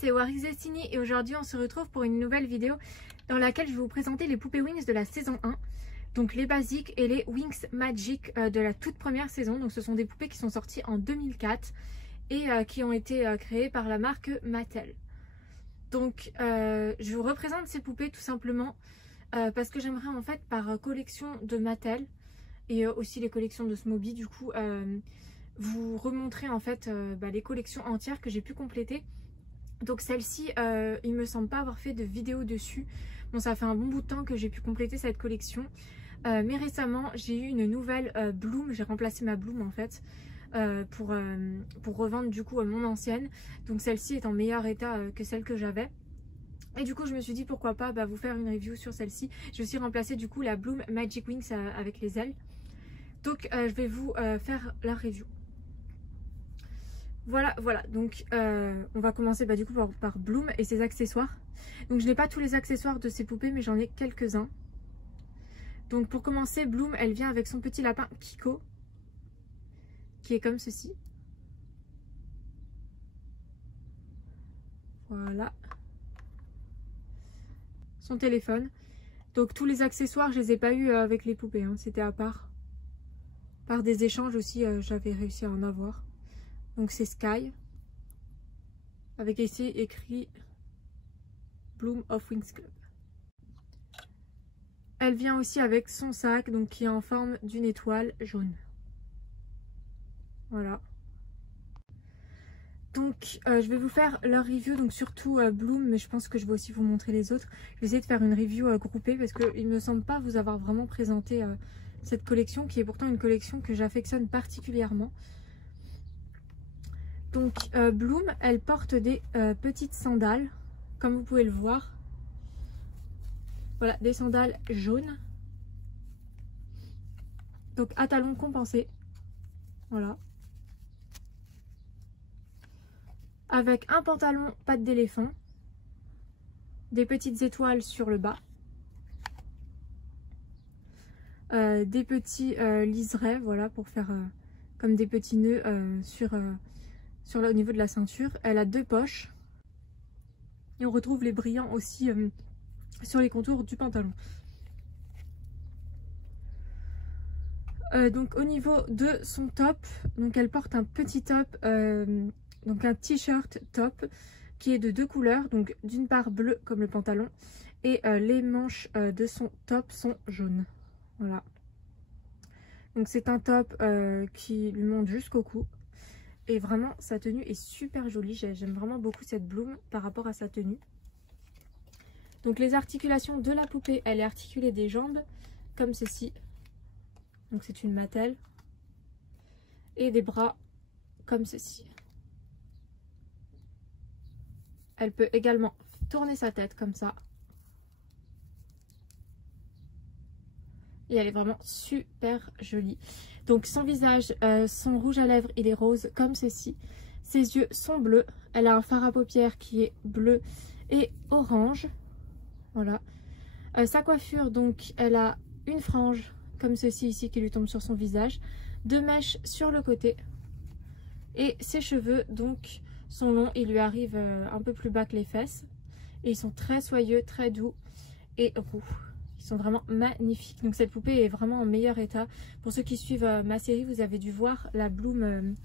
c'est Waris Destiny et aujourd'hui on se retrouve pour une nouvelle vidéo dans laquelle je vais vous présenter les poupées Wings de la saison 1. Donc les basiques et les Wings Magic de la toute première saison. Donc ce sont des poupées qui sont sorties en 2004 et qui ont été créées par la marque Mattel. Donc je vous représente ces poupées tout simplement parce que j'aimerais en fait par collection de Mattel et aussi les collections de Smoby du coup vous remontrer en fait les collections entières que j'ai pu compléter. Donc celle-ci, il me semble pas avoir fait de vidéo dessus. Bon, ça fait un bon bout de temps que j'ai pu compléter cette collection. Mais récemment, j'ai eu une nouvelle Bloom. J'ai remplacé ma Bloom en fait pour revendre du coup mon ancienne. Donc celle-ci est en meilleur état que celle que j'avais. Et du coup, je me suis dit pourquoi pas vous faire une review sur celle-ci. J'ai aussi remplacé du coup la Bloom Magic Wings avec les ailes. Donc je vais vous faire la review. Voilà, donc on va commencer du coup par Bloom et ses accessoires. Donc je n'ai pas tous les accessoires de ces poupées mais j'en ai quelques-uns. Donc pour commencer, Bloom, elle vient avec son petit lapin Kiko, qui est comme ceci. Voilà. Son téléphone. Donc tous les accessoires, je les ai pas eu avec les poupées, hein. C'était à part. Par des échanges aussi, j'avais réussi à en avoir. Donc c'est Sky, avec ici écrit Bloom of Wings Club. Elle vient aussi avec son sac, donc qui est en forme d'une étoile jaune. Voilà. Donc je vais vous faire leur review, donc surtout Bloom, mais je pense que je vais aussi vous montrer les autres. Je vais essayer de faire une review groupée parce qu'il ne me semble pas vous avoir vraiment présenté cette collection, qui est pourtant une collection que j'affectionne particulièrement. Donc Bloom, elle porte des petites sandales, comme vous pouvez le voir. Voilà, des sandales jaunes. Donc à talons compensés. Voilà. Avec un pantalon pattes d'éléphant. Des petites étoiles sur le bas. Des petits liserés, voilà, pour faire comme des petits nœuds au niveau de la ceinture. Elle a deux poches. Et on retrouve les brillants aussi sur les contours du pantalon. Donc au niveau de son top, donc elle porte un petit top, donc un t-shirt top qui est de deux couleurs, donc d'une part bleu comme le pantalon et les manches de son top sont jaunes. Voilà. Donc c'est un top qui lui monte jusqu'au cou et vraiment sa tenue est super jolie. J'aime vraiment beaucoup cette Bloom par rapport à sa tenue. Donc les articulations de la poupée, elle est articulée des jambes comme ceci. Donc c'est une Mattel. Et des bras comme ceci. Elle peut également tourner sa tête comme ça. Et elle est vraiment super jolie. Donc son visage, son rouge à lèvres, il est rose comme ceci. Ses yeux sont bleus. Elle a un fard à paupières qui est bleu et orange. Voilà. Sa coiffure, donc elle a une frange comme ceci ici qui lui tombe sur son visage. Deux mèches sur le côté. Et ses cheveux donc sont longs. Ils lui arrivent un peu plus bas que les fesses. Et ils sont très soyeux, très doux et roux. Ils sont vraiment magnifiques. Donc cette poupée est vraiment en meilleur état. Pour ceux qui suivent ma série, vous avez dû voir la Bloom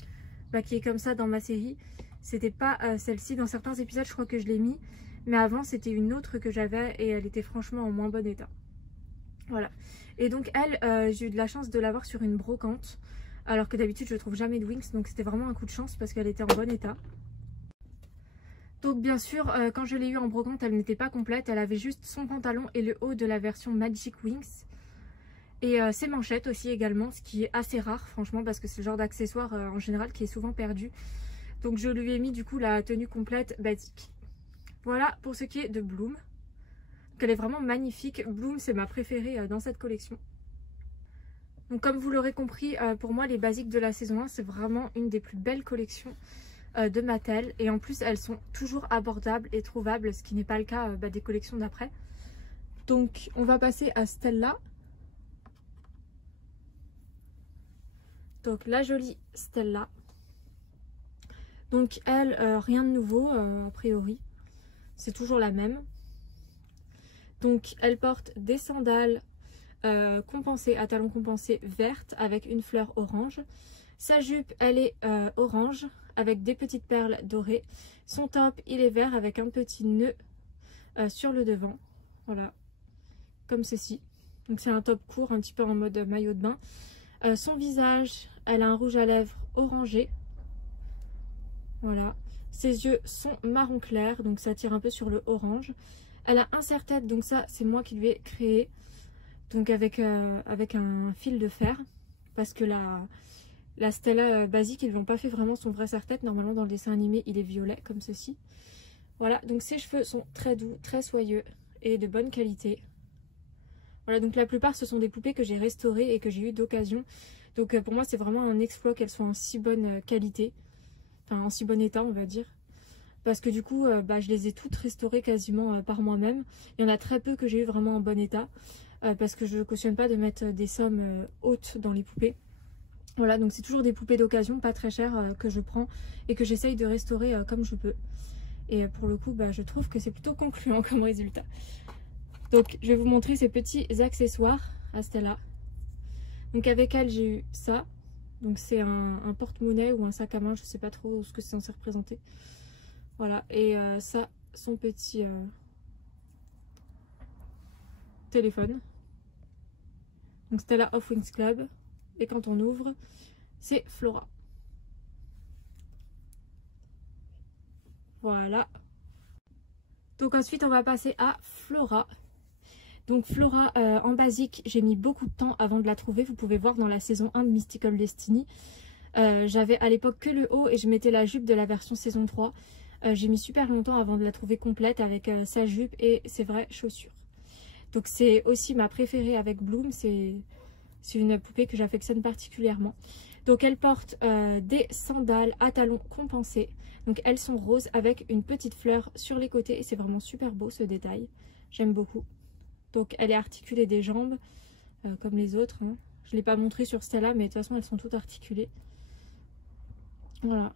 qui est comme ça dans ma série. C'était pas celle-ci. Dans certains épisodes, je crois que je l'ai mis. Mais avant, c'était une autre que j'avais et elle était franchement en moins bon état. Voilà. Et donc elle, j'ai eu de la chance de l'avoir sur une brocante. Alors que d'habitude, je trouve jamais de Wings. Donc c'était vraiment un coup de chance parce qu'elle était en bon état. Donc bien sûr, quand je l'ai eu en brocante, elle n'était pas complète. Elle avait juste son pantalon et le haut de la version Magic Wings. Et ses manchettes aussi également, ce qui est assez rare franchement parce que c'est le genre d'accessoire en général qui est souvent perdu. Donc je lui ai mis du coup la tenue complète basique. Voilà pour ce qui est de Bloom. Donc elle est vraiment magnifique. Bloom, c'est ma préférée dans cette collection. Donc comme vous l'aurez compris, pour moi les basiques de la saison 1, c'est vraiment une des plus belles collections de Mattel, et en plus elles sont toujours abordables et trouvables, ce qui n'est pas le cas des collections d'après. Donc on va passer à Stella. Donc la jolie Stella. Donc elle, rien de nouveau a priori. c'est toujours la même. Donc elle porte des sandales compensées, à talons compensés vertes avec une fleur orange. Sa jupe, elle est orange avec des petites perles dorées. Son top, il est vert avec un petit nœud sur le devant. Voilà, comme ceci. Donc c'est un top court, un petit peu en mode maillot de bain. Son visage, elle a un rouge à lèvres orangé. Voilà. Ses yeux sont marron clair, donc ça tire un peu sur le orange. Elle a un serre-tête, donc ça c'est moi qui lui ai créé. Donc avec un fil de fer. Parce que la Stella basique, ils l'ont pas fait vraiment son vrai serre-tête. Normalement dans le dessin animé, il est violet comme ceci. Voilà, donc ses cheveux sont très doux, très soyeux et de bonne qualité. Voilà, donc la plupart ce sont des poupées que j'ai restaurées et que j'ai eu d'occasion. Donc pour moi c'est vraiment un exploit qu'elles soient en si bonne qualité. Enfin en si bon état on va dire. Parce que du coup je les ai toutes restaurées quasiment par moi-même. Il y en a très peu que j'ai eu vraiment en bon état. Parce que je ne cautionne pas de mettre des sommes hautes dans les poupées. Voilà, donc c'est toujours des poupées d'occasion, pas très chères, que je prends et que j'essaye de restaurer comme je peux. Et pour le coup, je trouve que c'est plutôt concluant comme résultat. Donc je vais vous montrer ces petits accessoires à Stella. Donc avec elle j'ai eu ça. Donc c'est un porte-monnaie ou un sac à main, je sais pas trop ce que c'est censé représenter. Voilà, et ça, son petit téléphone. Donc Stella of Wings Club. Et quand on ouvre, c'est Flora. Voilà. Donc ensuite on va passer à Flora. Donc Flora en basique, j'ai mis beaucoup de temps avant de la trouver. Vous pouvez voir dans la saison 1 de Mystical Destiny. J'avais à l'époque que le haut et je mettais la jupe de la version saison 3. J'ai mis super longtemps avant de la trouver complète avec sa jupe et ses vraies chaussures. Donc c'est aussi ma préférée avec Bloom. C'est une poupée que j'affectionne particulièrement. Donc elle porte des sandales à talons compensés. Donc elles sont roses avec une petite fleur sur les côtés et c'est vraiment super beau ce détail. J'aime beaucoup. Donc elle est articulée des jambes comme les autres. Hein. Je ne l'ai pas montré sur Stella mais de toute façon elles sont toutes articulées. Voilà.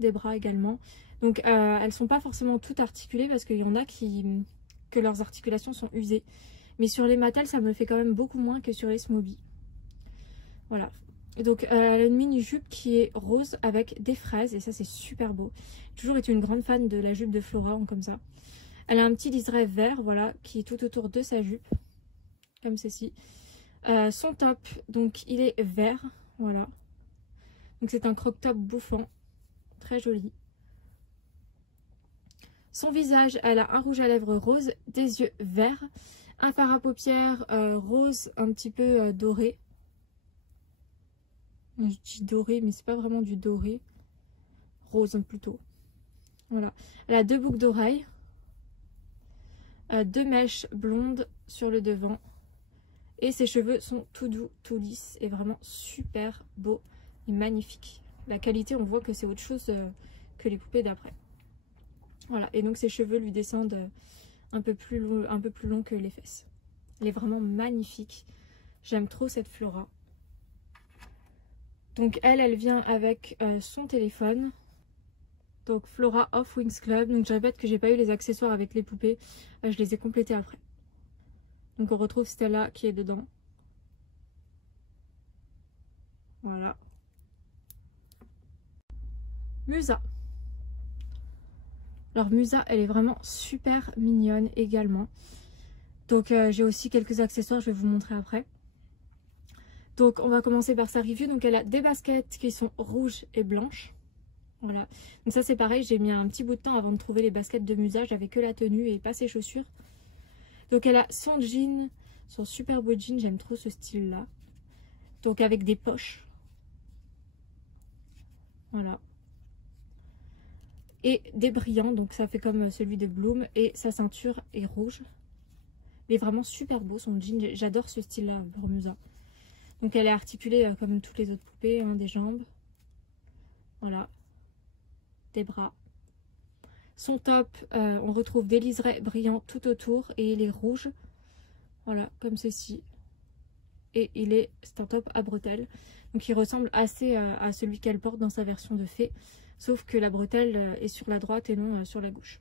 Des bras également. Donc elles sont pas forcément toutes articulées parce qu'il y en a que leurs articulations sont usées. Mais sur les Mattel ça me le fait quand même beaucoup moins que sur les Smooby. Voilà. Et donc elle a une mini jupe qui est rose avec des fraises et ça c'est super beau. J'ai toujours été une grande fan de la jupe de Flora comme ça. Elle a un petit liseré vert, voilà, qui est tout autour de sa jupe, comme ceci. Son top, donc il est vert, voilà. Donc c'est un croc-top bouffant, très joli. Son visage, elle a un rouge à lèvres rose, des yeux verts, un fard à paupières rose un petit peu doré. Je dis doré, mais c'est pas vraiment du doré. Rose plutôt. Voilà. Elle a deux boucles d'oreilles. Deux mèches blondes sur le devant. Et ses cheveux sont tout doux, tout lisses et vraiment super beaux et magnifiques. La qualité, on voit que c'est autre chose que les poupées d'après. Voilà. Et donc ses cheveux lui descendent un peu plus long que les fesses. Elle est vraiment magnifique. J'aime trop cette Flora. Donc elle vient avec son téléphone. Donc Flora of Wings Club. Donc je répète que j'ai pas eu les accessoires avec les poupées. Je les ai complétés après. Donc on retrouve Stella qui est dedans. Voilà. Musa. Alors Musa, elle est vraiment super mignonne également. Donc j'ai aussi quelques accessoires, je vais vous montrer après. Donc on va commencer par sa review. Donc elle a des baskets qui sont rouges et blanches. Voilà. Donc ça c'est pareil, j'ai mis un petit bout de temps avant de trouver les baskets de Musa. J'avais que la tenue et pas ses chaussures. Donc elle a son jean, son super beau jean, j'aime trop ce style là. Donc avec des poches. Voilà. Et des brillants, donc ça fait comme celui de Bloom. Et sa ceinture est rouge. Il est vraiment super beau son jean, j'adore ce style là pour Musa. Donc elle est articulée comme toutes les autres poupées, hein, des jambes. Voilà. Des bras. Son top, on retrouve des liserés brillants tout autour et il est rouge. Voilà, comme ceci. Et c'est un top à bretelles. Donc il ressemble assez à celui qu'elle porte dans sa version de fée. Sauf que la bretelle est sur la droite et non sur la gauche.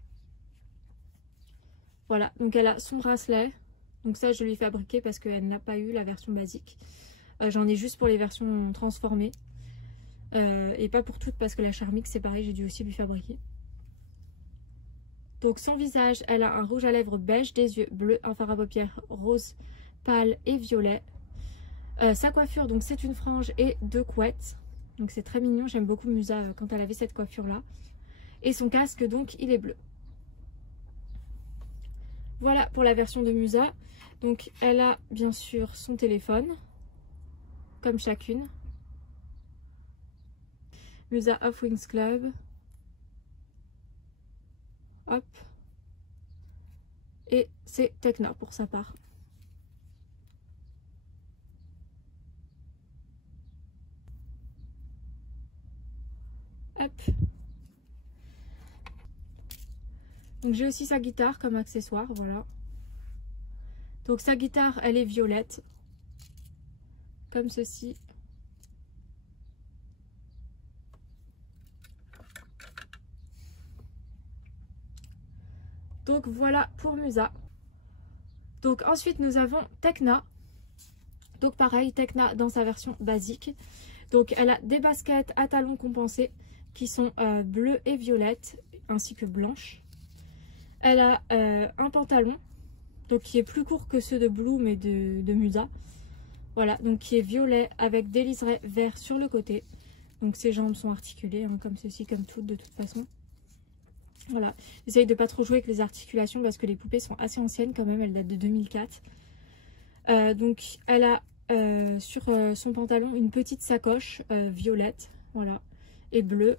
Voilà, donc elle a son bracelet. Donc ça, je lui ai fabriqué parce qu'elle n'a pas eu la version basique. J'en ai juste pour les versions transformées. Et pas pour toutes parce que la Charmix, c'est pareil, j'ai dû aussi lui fabriquer. Donc son visage, elle a un rouge à lèvres beige, des yeux bleus, un fard à paupières rose pâle et violet. Sa coiffure, donc c'est une frange et 2 couettes. Donc c'est très mignon, j'aime beaucoup Musa quand elle avait cette coiffure là. Et son casque, donc il est bleu. Voilà pour la version de Musa. Donc elle a bien sûr son téléphone, comme chacune. Musa Off Wings Club. Hop. Et c'est Tekna pour sa part. Hop. Donc j'ai aussi sa guitare comme accessoire, voilà. Donc sa guitare, elle est violette. Comme ceci. Donc voilà pour Musa. Donc ensuite nous avons Tekna. Donc pareil, Tekna dans sa version basique. Donc elle a des baskets à talons compensés qui sont bleues et violettes ainsi que blanches. Elle a un pantalon donc qui est plus court que ceux de Bloom et de Musa. Voilà, donc qui est violet avec des liserés verts sur le côté. Donc ses jambes sont articulées hein, comme ceci, comme toutes de toute façon. Voilà, j'essaye de pas trop jouer avec les articulations parce que les poupées sont assez anciennes quand même, elles datent de 2004. Donc elle a sur son pantalon une petite sacoche violette, voilà, et bleue.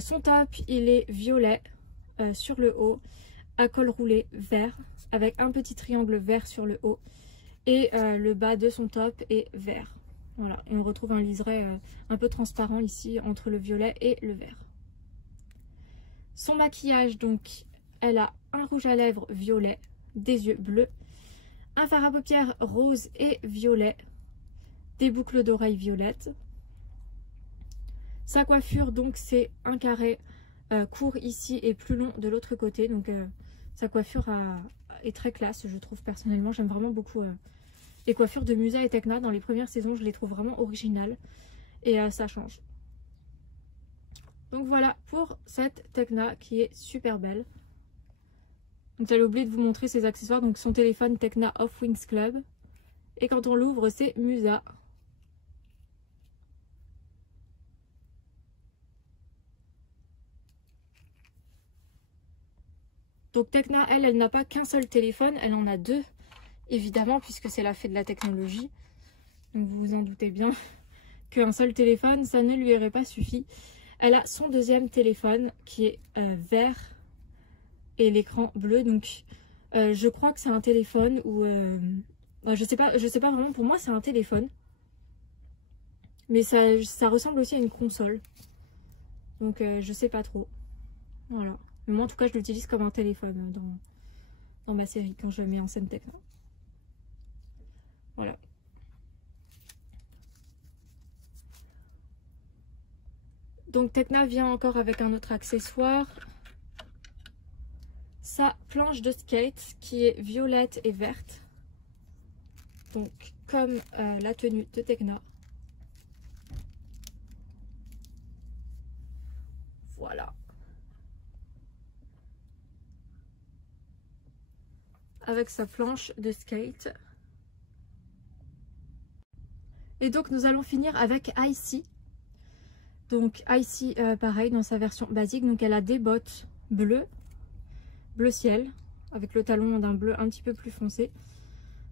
Son top il est violet sur le haut, à col roulé vert, avec un petit triangle vert sur le haut. Et le bas de son top est vert. Voilà, et on retrouve un liseré un peu transparent ici entre le violet et le vert. Son maquillage, donc, elle a un rouge à lèvres violet, des yeux bleus, un fard à paupières rose et violet, des boucles d'oreilles violettes. Sa coiffure, donc, c'est un carré court ici et plus long de l'autre côté. Donc, sa coiffure est très classe, je trouve personnellement. J'aime vraiment beaucoup les coiffures de Musa et Tekna. Dans les premières saisons, je les trouve vraiment originales et ça change. Donc voilà pour cette Tekna qui est super belle. Donc j'allais oublier de vous montrer ses accessoires. Donc son téléphone Tekna Off Wings Club. Et quand on l'ouvre, c'est Musa. Donc Tekna, elle n'a pas qu'un seul téléphone, elle en a deux, évidemment, puisque c'est la fée de la technologie. Donc vous vous en doutez bien qu'un seul téléphone, ça ne lui aurait pas suffi. Elle a son deuxième téléphone qui est vert et l'écran bleu. Donc je crois que c'est un téléphone ou je sais pas vraiment. Pour moi, c'est un téléphone, mais ça ressemble aussi à une console. Donc je sais pas trop. Voilà. Mais moi en tout cas je l'utilise comme un téléphone dans ma série quand je mets en scène Tekna. Voilà. Donc Tekna vient encore avec un autre accessoire. Sa planche de skate qui est violette et verte. Donc comme la tenue de Tekna. Voilà. Avec sa planche de skate. Et donc nous allons finir avec Icy. Donc Icy pareil dans sa version basique. Donc elle a des bottes bleues, bleu ciel, avec le talon d'un bleu un petit peu plus foncé.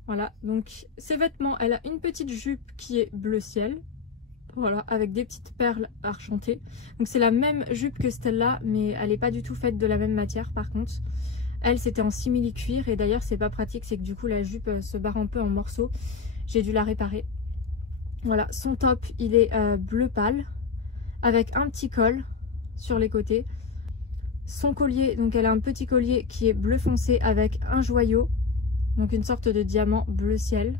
Voilà, donc ses vêtements, elle a une petite jupe qui est bleu ciel. Voilà, avec des petites perles argentées. Donc c'est la même jupe que celle-là, mais elle n'est pas du tout faite de la même matière par contre. Elle, c'était en simili-cuir et d'ailleurs, c'est pas pratique, c'est que du coup, la jupe se barre un peu en morceaux. J'ai dû la réparer. Voilà, son top, il est bleu pâle avec un petit col sur les côtés. Son collier, donc elle a un petit collier qui est bleu foncé avec un joyau, donc une sorte de diamant bleu ciel,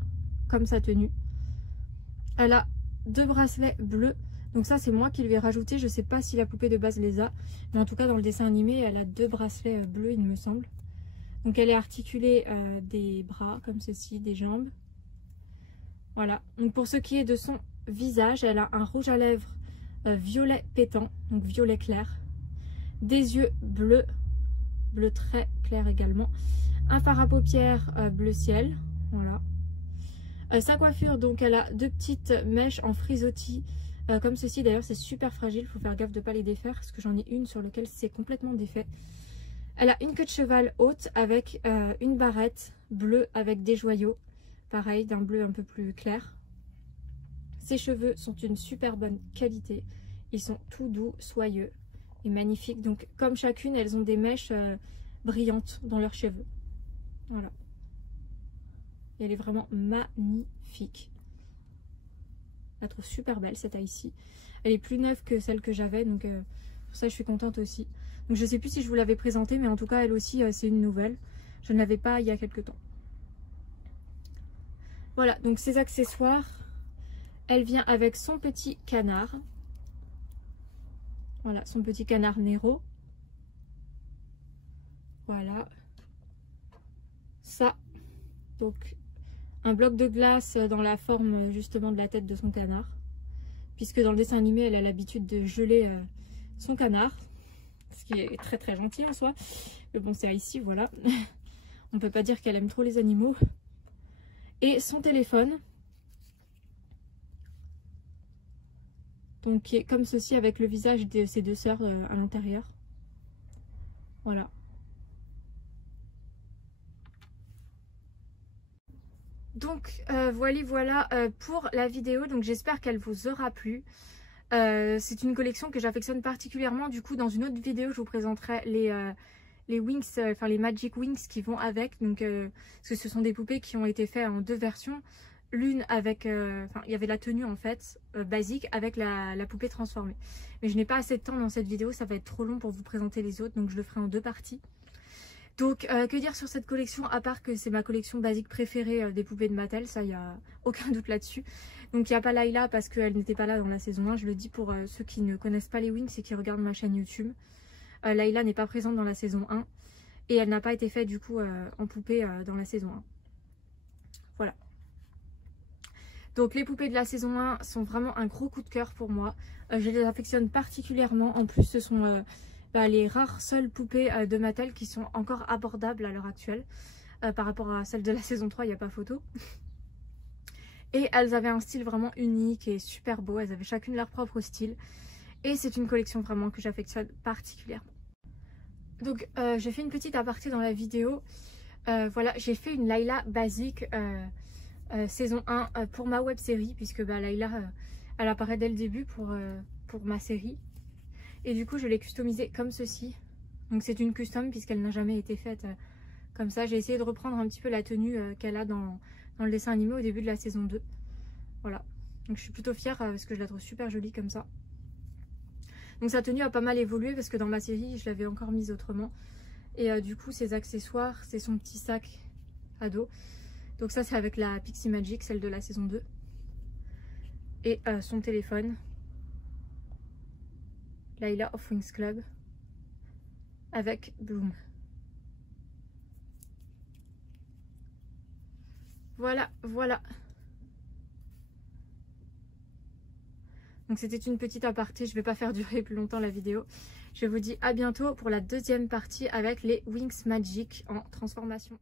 comme sa tenue. Elle a deux bracelets bleus Donc ça c'est moi qui lui ai rajouté, je sais pas si la poupée de base les a, mais en tout cas dans le dessin animé elle a 2 bracelets bleus il me semble. Donc elle est articulée des bras comme ceci, des jambes. Voilà, donc pour ce qui est de son visage, elle a un rouge à lèvres violet pétant, donc violet clair, des yeux bleus, bleu très clair également, un fard à paupières bleu ciel, voilà. Sa coiffure, donc elle a 2 petites mèches en frisottis comme ceci. D'ailleurs c'est super fragile, il faut faire gaffe de ne pas les défaire parce que j'en ai une sur laquelle c'est complètement défait. Elle a une queue de cheval haute avec une barrette bleue avec des joyaux, pareil d'un bleu un peu plus clair. Ses cheveux sont une super bonne qualité, ils sont tout doux, soyeux et magnifiques. Donc comme chacune elles ont des mèches brillantes dans leurs cheveux, voilà. Et elle est vraiment magnifique. Je la trouve super belle cette taille-ci. Elle est plus neuve que celle que j'avais, donc pour ça je suis contente aussi. Donc je sais plus si je vous l'avais présentée, mais en tout cas elle aussi c'est une nouvelle. Je ne l'avais pas il y a quelques temps. Voilà, donc ses accessoires. Elle vient avec son petit canard. Voilà, son petit canard Nero. Voilà. Ça, donc un bloc de glace dans la forme justement de la tête de son canard. Puisque dans le dessin animé, elle a l'habitude de geler son canard. Ce qui est très très gentil en soi. Mais bon, c'est ici, voilà. On peut pas dire qu'elle aime trop les animaux. Et son téléphone. Donc qui est comme ceci avec le visage de ses 2 sœurs à l'intérieur. Voilà. Donc voilà pour la vidéo. Donc j'espère qu'elle vous aura plu. C'est une collection que j'affectionne particulièrement. Du coup dans une autre vidéo je vous présenterai les wings, enfin les Magic Wings qui vont avec. Donc parce que ce sont des poupées qui ont été faites en 2 versions. L'une avec, enfin il y avait la tenue en fait basique avec la poupée transformée. Mais je n'ai pas assez de temps dans cette vidéo, ça va être trop long pour vous présenter les autres, donc je le ferai en 2 parties. Donc que dire sur cette collection, à part que c'est ma collection basique préférée des poupées de Mattel, ça il n'y a aucun doute là-dessus. Donc il n'y a pas Layla parce qu'elle n'était pas là dans la saison 1, je le dis pour ceux qui ne connaissent pas les Wings et qui regardent ma chaîne YouTube. Layla n'est pas présente dans la saison 1 et elle n'a pas été faite du coup en poupée dans la saison 1. Voilà. Donc les poupées de la saison 1 sont vraiment un gros coup de cœur pour moi. Je les affectionne particulièrement. En plus ce sont les rares seules poupées de Mattel qui sont encore abordables à l'heure actuelle. Par rapport à celles de la saison 3, il n'y a pas photo. Et elles avaient un style vraiment unique et super beau. Elles avaient chacune leur propre style. Et c'est une collection vraiment que j'affectionne particulièrement. Donc j'ai fait une petite aparté dans la vidéo. Voilà, j'ai fait une Layla basique saison 1 pour ma web série. Puisque Layla, elle apparaît dès le début pour ma série. Et du coup je l'ai customisée comme ceci. Donc c'est une custom puisqu'elle n'a jamais été faite comme ça. J'ai essayé de reprendre un petit peu la tenue qu'elle a dans le dessin animé au début de la saison 2. Voilà. Donc je suis plutôt fière parce que je la trouve super jolie comme ça. Donc sa tenue a pas mal évolué parce que dans ma série je l'avais encore mise autrement. Et du coup ses accessoires, c'est son petit sac à dos. Donc ça c'est avec la Pixie Magic, celle de la saison 2. Et son téléphone. Layla of Wings Club avec Bloom. Voilà, voilà. Donc c'était une petite aparté, je ne vais pas faire durer plus longtemps la vidéo. Je vous dis à bientôt pour la deuxième partie avec les Wings Magic en transformation.